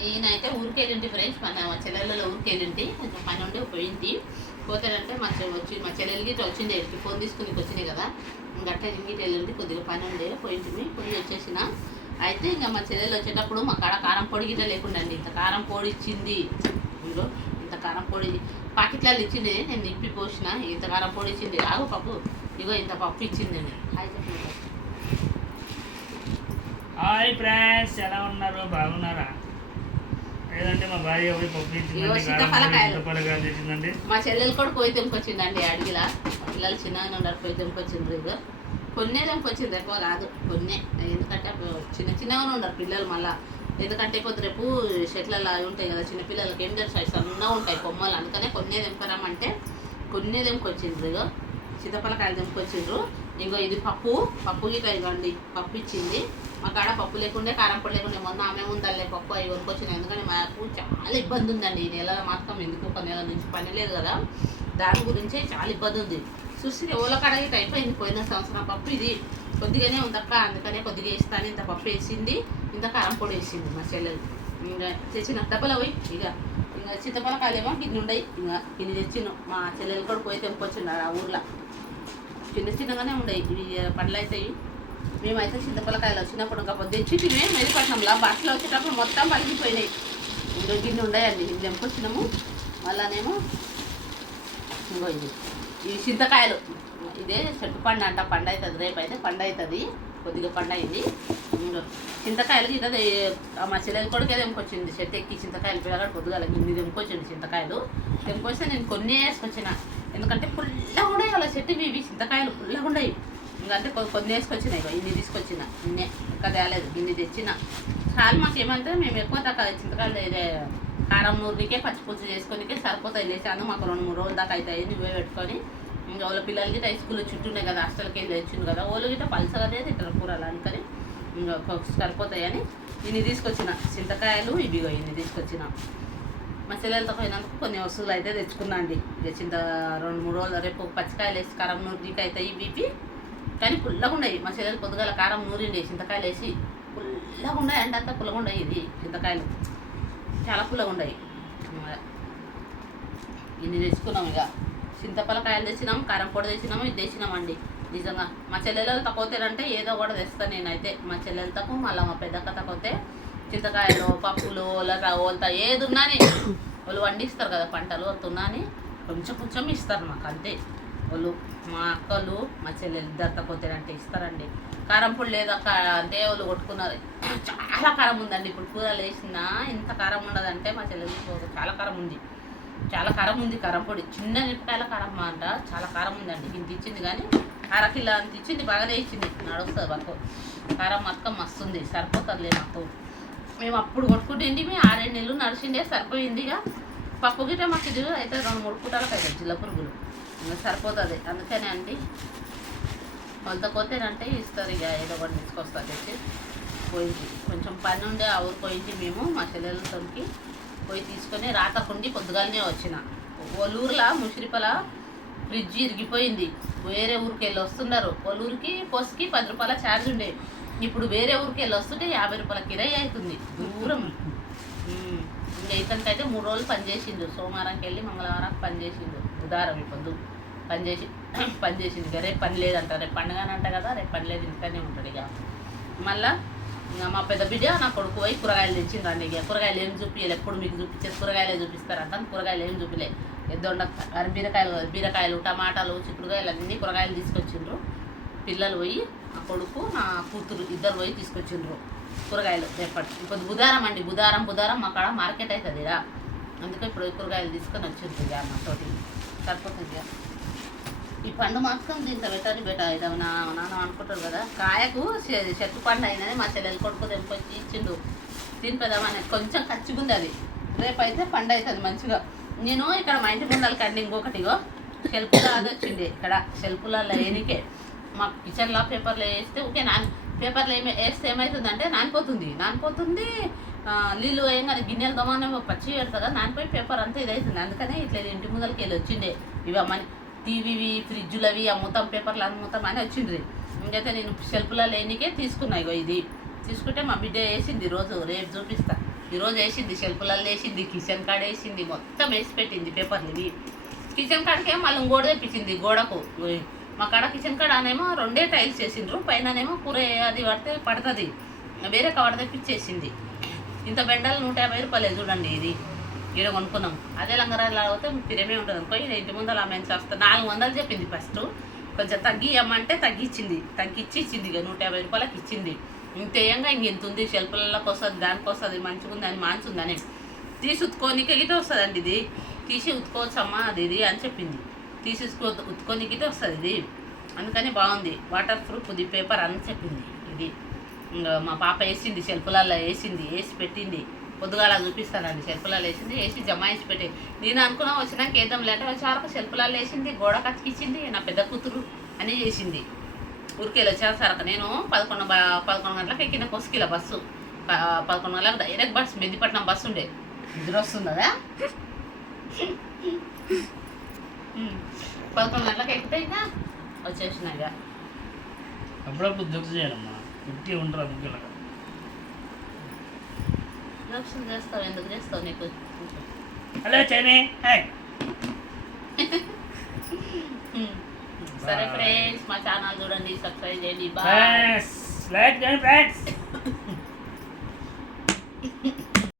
నేనైతే ఊరికి వెళ్ళింటి ఫ్రెండ్స్ మన మా చెల్లెళ్ళలో ఊరికి వెళ్ళింటి కొంచెం పని ఉండి పోయింటి. పోతానంటే మా చె- వచ్చి మా చెల్లెలకి ఇట్లా వచ్చిండే ఇట్లా ఫోన్ తీసుకుని వచ్చినాయి కదా. గట్ట ఇంగిటి వెళ్ళింటి కొద్దిగా పని ఉండే పోయింటిమి పోయి వచ్చేసిన. అయితే ఇంకా మా చెల్లెలు వచ్చేటప్పుడు మా కాడ కారం పొడి గిట్ల లేకుండండి ఇంత కారం పొడి ఇచ్చింది. ఇంకో ఇంత కారం పొడి పాకెట్లలో ఇచ్చింది నేను నిప్పి పోసిన ఇంత కారం పొడి ఇచ్చింది ఆగు పప్పు. ఇగో ఇంత పప్పు హాయ్ చెప్పండి హాయ్ ఫ్రెండ్స్ ఎలా ఉన్నారు? బాగున్నారా? మా భార్య పోయి ఇదిగో చెల్లెలు కూడా పోయి తెంపుకొచ్చిందండి అడిగిలా. పిల్లలు చిన్నగా ఉన్నారు పోయి ఇక కొన్నే తెంపుకొచ్చింది ఎక్కువ కాదు కొన్నే. ఎందుకంటే చిన్న చిన్నగానే ఉన్నారు పిల్లలు మళ్ళా. ఎందుకంటే కొద్ది రేపు షెట్లలో అవి ఉంటాయి కదా చిన్న పిల్లలకి ఏం తెలుసు సన్నగా ఉంటాయి కొమ్మలు. అందుకనే కొన్నే తెంపరామంటే కొన్నే తెంపుకొచ్చిండ్రు ఇగో సీతాఫలకాయలు తెంపుకొచ్చిండ్రు. ఇంకో ఇది పప్పు పప్పు గిట్ట ఇవ్వండి పప్పు ఇచ్చింది. మా కాడ పప్పు లేకుండే కారం పొడి లేకుండా మొన్న ఆమె ఉందల్లే పప్పు అవి కొనుక్కొచ్చింది. ఎందుకంటే మాకు చాలా ఇబ్బంది ఉందండి. ఈ నెల మాత్రం ఎందుకు ఒక నెల నుంచి పని లేదు కదా. దాని గురించి చాలా ఇబ్బంది ఉంది. చూస్తే ఓల కాడ అయిపోయింది పోయిన సంవత్సరం పప్పు ఇది కొద్దిగానే ఉందక్క అందుకనే కొద్దిగా వేస్తాను. ఇంత పప్పు వేసింది ఇంత కారం పొడి వేసింది మా చెల్లెలు. ఇంకా తెచ్చిన డబ్బులు పోయి ఇక ఇంకా చింతపలకాయలేమో గిన్నె ఉండయి. ఇంకా గిన్నె తెచ్చిను. మా చెల్లెలు కూడా పోయి తెంపుకొచ్చిండు ఆ ఊర్లో. చిన్న చిన్నగానే ఉండయి. ఇవి పండ్లు అవుతాయి. మేమైతే చింతపలకాయలు వచ్చినప్పుడు ఇంకా పొద్దు తెచ్చి మేము మెదిపట్నంలో బట్టలు వచ్చేటప్పుడు మొత్తం పలిగిపోయినాయి ఇంకో గిన్నె ఉండయండి ఇది తెంపుకొచ్చినాము. మళ్ళానేమో ఇంకో ఇది. ఇవి చింతకాయలు. ఇదే చెట్టు పండు అంట. పండు అవుతుంది రేపు అయితే పండు అవుతుంది కొద్దిగా పండు అయింది ఇంకో చింతకాయలు ఇదే మా చెల్లెలు కొడుకే తెంపుకొచ్చింది. చెట్టు ఎక్కి చింతకాయలు పిల్లగాడు కొద్దిగా గిన్నె తెంపుకొచ్చింది చింతకాయలు. తెంపుకొస్తే నేను కొన్ని వేసుకొచ్చిన. ఎందుకంటే పుల్లగా ఉండేవి అలా చెట్టు ఇవి. చింతకాయలు పుల్లగా ఉండేవి. ఇంకంటే కొన్ని వేసుకొచ్చినాయి ఇగో ఇన్ని తీసుకొచ్చిన ఇన్నే ఇంకా తేలేదు ఇన్ని తెచ్చిన. చాలు మాకు ఏమంటే మేము ఎక్కువ తక్కువ చింతకాయలు ఇదే కారం నూరునికే పచ్చిపులుసు చేసుకొనికే సరిపోతాయి లేచాను మాకు రెండు మూడు రోజుల దాకా అవుతాయి నువ్వే పెట్టుకొని. ఇంకా వాళ్ళ పిల్లలకి హై స్కూల్లో చుట్టూ ఉన్నాయి కదా హాస్టల్కి వెళ్ళి తెచ్చిండు కదా వాళ్ళు గిట్ట పలసగానే తింటారు కూరలు అందుకని. ఇంకా సరిపోతాయని ఇన్ని తీసుకొచ్చిన. చింతకాయలు ఇవిగో ఇన్ని తీసుకొచ్చిన. మా చెల్లెలతో పోయినందుకు కొన్ని వస్తువులు అయితే తెచ్చుకున్నా అండి. చింత రెండు మూడు రోజులు రేపు పచ్చికాయలు వేసి కారం నూరికి అవుతాయి ఇవి. కానీ పుల్లగుండయి మా చెల్లెలు పొద్దుగాల కారం నూరిండే చింతకాయలు వేసి పుల్లగుండయి అంటే అంతా పుల్లగుండయి ఇది చింతకాయలు. చాలా పుల్లగుండయి ఇన్ని తెచ్చుకున్నాం ఇక. చింతపలకాయలు తెచ్చినాం కారం పొడి తెచ్చినాము ఇది తెచ్చినామండి నిజంగా మా చెల్లెలు తక్కువతేనంటే ఏదో కూడా తెస్తాను నేనైతే. మా చెల్లెలు తక్కువ మళ్ళీ మా పెద్దక్క తక్కువతే చింతకాయలు పప్పులు ఓలత ఏది ఉన్నాని వాళ్ళు వండిస్తారు కదా పంటలు తున్నాని కొంచెం కొంచెం ఇస్తారు మాకు అంతే. వాళ్ళు మా అక్కలు మా చెల్లెలు ఇద్దరు తక్కువతేనంటే ఇస్తారండి. కారం పొడి లేదక్క అంటే వాళ్ళు కొట్టుకున్నారు. చాలా కారం ఉందండి. ఇప్పుడు కూరలు వేసినా ఇంత కారం ఉండదంటే మా చెల్లెలు చాలా కారం ఉంది. చాలా కారం ఉంది కారం పొడి. చిన్న నిప్పకాయల కారం అంట చాలా కారం ఉందండి. ఇంత ఇచ్చింది కానీ అరకిలో అంత ఇచ్చింది బాగానే ఇచ్చింది. నడుస్తుంది మాకు. కారం మొత్తం మస్తుంది సరిపోతుంది మాకు. మేము అప్పుడు కొట్టుకుంటేంటి మేము ఆరేడు నెలలు నడిచిండే సరిపోయింది ఇక. పప్పు గిట్ట మాకు ఇది అయితే రెండు మూడు పూటలకు అవుతాయి జిల్ల పురుగులు. సరిపోతుంది. అందుకనే అండి. వాళ్ళతో పోతేనంటే ఇస్తారు ఇక ఏదో ఒకటి తీసుకొస్తారు తెచ్చి. పోయింది. కొంచెం పని ఉండే ఆ ఊరు పోయింది మేము మా చెల్లెలతోకి పోయి తీసుకొని రాతకుండి పొద్దుగాలనే వచ్చిన. ఒలూరులా ముసిరిపల ఫ్రిడ్జ్ ఇరిగిపోయింది. వేరే ఊరికి వెళ్ళి వస్తున్నారు. ఒలూరికి పోస్కి పది రూపాయల ఛార్జ్ ఉండే. ఇప్పుడు వేరే ఊరికి వెళ్ళి వస్తుంటే యాభై రూపాయల కిరాయి అవుతుంది. దూరం. ఇంకా ఇతనికైతే మూడు రోజులు పని చేసిండు. సోమవారంకి వెళ్ళి మంగళవారం పని చేసిండు. ఉదారం ఈ పనిచేసి పని చేసి పని రేపు పని లేదంట. రేపు పండుగనంట కదా రేపు పని లేదు ఇంట్లోనే ఉంటాడు ఇక. మళ్ళా ఇంకా మా పెద్ద బిడ్డ నా కొడుకు పోయి కూరగాయలు తెచ్చిందండి ఇక. కూరగాయలు ఏం చూపించాలి ఎప్పుడు మీకు చూపించేది కూరగాయలే చూపిస్తారంట కూరగాయలు ఏం చూపిలే. ఎద్దొండ బీరకాయలు బీరకాయలు టమాటాలు చిక్కుడుకాయలు అన్నీ కూరగాయలు తీసుకొచ్చిండ్రు. పిల్లలు పోయి నా కొడుకు నా కూతురు ఇద్దరు పోయి తీసుకొచ్చిండ్రు కూరగాయలు రేపటి. ఇప్పుడు బుధారం అండి. బుధారం బుధారం మా కాడ మార్కెట్ అవుతుంది అందుకే ఇప్పుడు కూరగాయలు తీసుకొని వచ్చింది ఇక మాతోటి సరిపోతుంది ఈ పండు మాత్రం దీంతో పెట్టాలి బెట ఇది నా నాన్న అనుకుంటారు కదా. కాయకు చెట్టు పండు అయినది మా చెల్లెలు కొడుకు తెంపొచ్చి ఇచ్చిండు. తినిపోదామని కొంచెం కచ్చిగుంది అది. రేపు అయితే పండు అవుతుంది మంచిగా. నేను ఇక్కడ మా ఇంటి ముందల కండి ఇంకొకటిగో షెల్ఫ్లో అది వచ్చింది ఇక్కడ. షెల్ఫ్లలో లేనికే. మా కిచెన్లో పేపర్లో వేస్తే ఓకే నాన్ పేపర్లో ఏమి వేస్తే ఏమవుతుందంటే నానిపోతుంది. నానిపోతుంది. నీళ్ళు వేయంగా గిన్నెలు దమానేమో పచ్చి పెడతా కదా నానిపోయి పేపర్ అంతా ఇది అవుతుంది. అందుకనే ఇట్లా ఇంటి ముందరికి వెళ్ళి వచ్చిండే. ఇవమ్మని టీవీవి ఫ్రిడ్జులవి అమ్ముతాం పేపర్లు అమ్ముతాం అని వచ్చిండ్రి. ఇంకైతే నేను షెల్ఫ్లో లేనికే తీసుకున్నా ఇగో ఇది. తీసుకుంటే మా బిడ్డ వేసింది రోజు రేపు చూపిస్తా. ఈరోజు వేసింది షెల్ఫ్లలో వేసింది కిచెన్ కాడ వేసింది మొత్తం వేసి పెట్టింది పేపర్లు ఇవి. కిచెన్ కార్డ్కే మళ్ళీ ఇంకోటి తెప్పించింది గోడకు. మా కాడ కిచెన్ కాడ అనేమో రెండే టైల్స్ వేసిండ్రు పైననేమో కూర అది పడితే పడుతుంది. వేరే కవర్ తెప్పించేసింది. ఇంత బెండలు నూట యాభై రూపాయలే చూడండి ఇది. ఈడ కొనుక్కున్నాం. అదే లంగరాలు అవుతే పిరమే ఉంటుంది అనుకో ఇది ఇంటి ముందర ఆమె చేస్తా నాలుగు వందలు చెప్పింది ఫస్ట్ కొంచెం తగ్గియమ్మంటే తగ్గించింది తగ్గిచ్చి ఇచ్చింది ఇక నూట యాభై రూపాయలకి ఇచ్చింది. ఇంతేయంగా ఇంక ఇంత ఉంది. షెల్ఫ్లలోకి వస్తుంది దానికి వస్తుంది మంచిగా ఉంది అని మంచుందని. తీసి ఉతుకోనికే వస్తుంది వస్తుందండి ఇది. తీసి ఉత్తుకోవచ్చమ్మా అది ఇది అని చెప్పింది. తీసి ఉతుకో వస్తుంది ఇది. అందుకని బాగుంది. వాటర్ ప్రూఫ్ ఇది పేపర్ అని చెప్పింది ఇది. ఇంకా మా పాప వేసింది షెల్ఫ్లలో వేసింది వేసి పెట్టింది. పొద్దుగాల చూపిస్తానండి షెల్ఫ్లలో వేసింది వేసి జమాయించి పెట్టి. నేను అనుకున్నా వచ్చినాక వేద్దాం లేదంటే వచ్చేవరకు షెల్ఫ్లలో వేసింది గోడ కతికిచ్చింది నా పెద్ద కూతురు అని చేసింది. ఊరికెళ్ళి వచ్చేసరికి నేను పదకొండు పదకొండు గంటలకు ఎక్కిన కొసుకిల బస్సు. ప- పదకొండు గంటలకు డైరెక్ట్ బస్ మెద్దిపట్నం బస్సు ఉండే. నిద్ర వస్తుందా. పదకొండు గంటలకు ఎక్కితే ఇంకా వచ్చేసిన ఇక. అప్పుడప్పుడు జోక్స్ చేయాలమ్మా. గట్టిగా ఉండరా ముగ్గులగా రక్షణ చేస్తావు ఎందుకు చేస్తావు నీకు? హలో చైనీ హాయ్ సరే ఫ్రెండ్స్ మా ఛానల్ చూడండి సబ్స్క్రైబ్ చేయండి బాయ్. లైక్ చేయండి ఫ్రెండ్స్